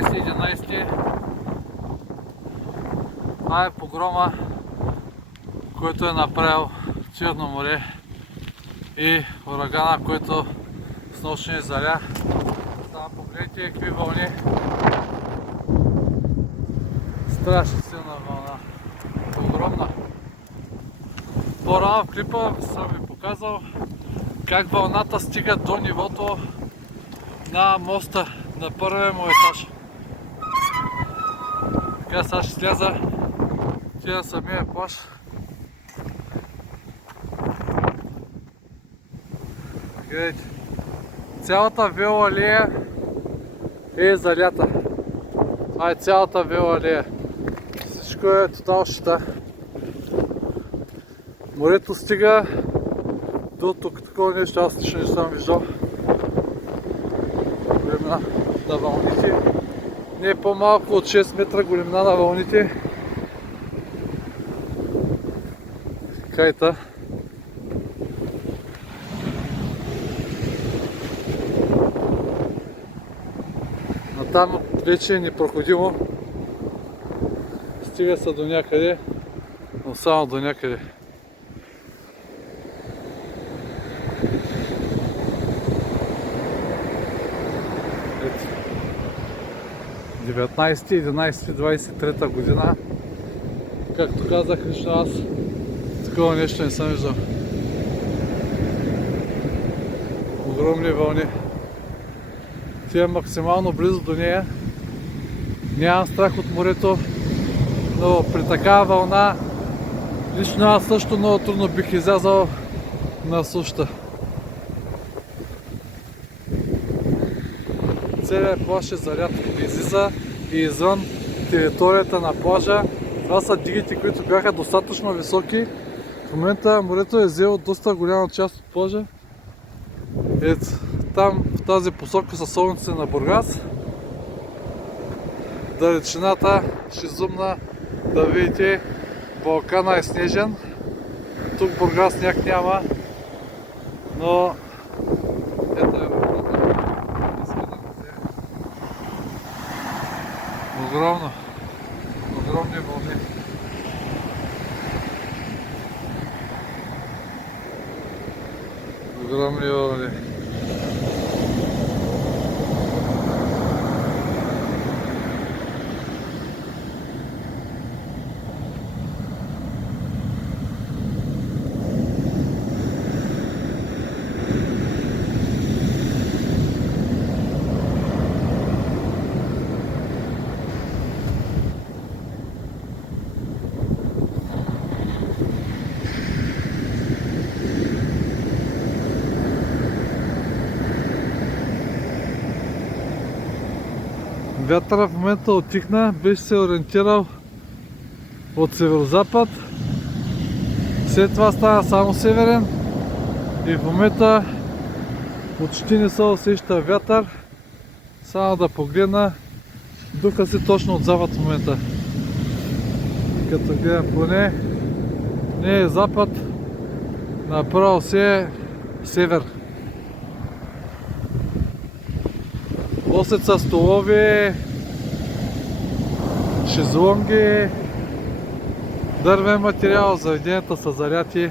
19.11. Това е погрома, който е направил Черно море и урагана, който снощи ни заля. Само погледнете какви вълни. Страшно силна вълна. Огромна. По-рано в клипа съм ви показал как вълната стига до нивото на моста на първия му етаж. Така сега ще сляза на самия плаж. Гледайте, цялата вела алея е залята. Това е цялата вела алея. Всичко е тотал щита. Морето стига до тук. Такова нещо аз лично не съм виждал. Големина на вълните. Не е по-малко от 6 метра големина на вълните. Кайта. Натам вече е непроходимо. Стига се до някъде, но само до някъде. Ето. 19.11.23 година. Както казах, лично аз такова нещо не съм виждал. Огромни вълни. Тя е максимално близо до нея. Нямам страх от морето, но при такава вълна лично аз също много трудно бих излязал на сушата. Целият плаж е заряд, излиза и извън територията на плажа. Това са дигите, които бяха достатъчно високи. В момента морето е взело доста голяма част от плажа. Ето, там в тази посока са солниците на Бургас. Далечината ще зумна да видите, Балкана е снежен. Тук Бургас сняг няма, но ето е вълната. Огромно. Огромни вълни. Огромни вълни. Вятъра в момента отихна, беше се ориентирал от северозапад, след това стана само северен и в момента почти не се усеща вятър. Само да погледна, духа се точно от запад в момента. Като гледам поне не е запад, направо си е север. Посет са столови, шезлонги, дървен материал, заведенията са заряти.